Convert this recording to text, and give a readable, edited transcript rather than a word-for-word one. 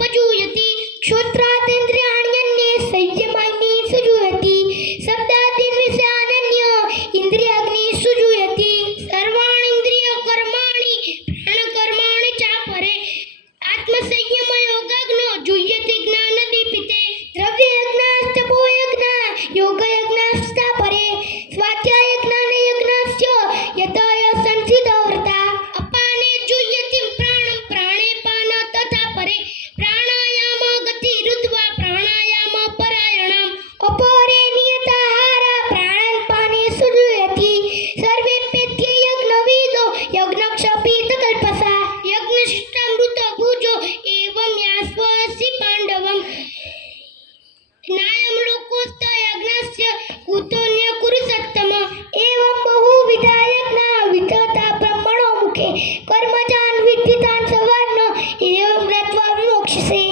यज्ञोपजूयति श्रोत्रातीन्द्रियाण्यन्ये संयमाग्नि सुजूयति शब्दादीन् इंद्रियाग्नि सुजूयति सर्वाणीन्द्रिय कर्माणि प्राणकर्माणि चापरे आत्मसंयम योगाग्नो जूयति ज्ञानदीपिते द्रव्ययज्ञास्तपो यज्ञा योगयज्ञास्तापरे स्वाध्यायज्ञानयज्ञस्य यतय संसिद्धव्रता अपाने जूयति प्राणं प्राणे पान तथा परे प्राणायाम गतिरुद्ध्वा प्राणायाम परायणम् अपरे नियताहारा प्राणान् पाने सुजूयति सर्वेप्येते यज्ञविदो यज्ञक्षपितकल्पसा यज्ञशिष्टामृत भुजो एवं यास्वसि पाण्डवम् नायं लोकोक्त यज्ञस्य कुतोऽन्य कुरुसत्तम एवं बहुविधा यज्ञा वितता ब्रह्मणो मुखे कर्मजान् विद्धितान् सवर्ण एवं व्रत्वा विमोक्षसे।